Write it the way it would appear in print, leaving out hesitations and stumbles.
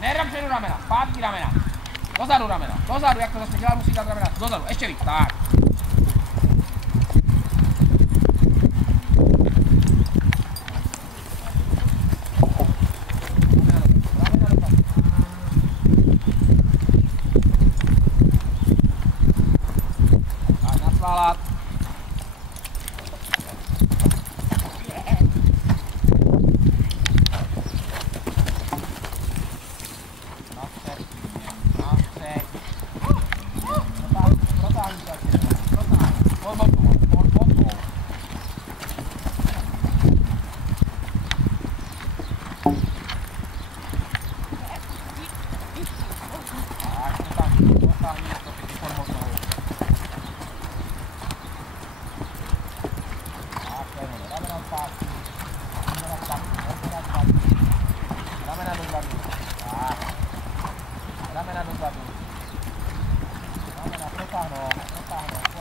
Nerám předu ramena, zpátky ramena. Dozadu ramena, dozadu, jak to zase dělat, musí dát ramena, dozadu, ještě víc, tak. Tak, nasválat. Ramena dozadu. Ramena protáhnout.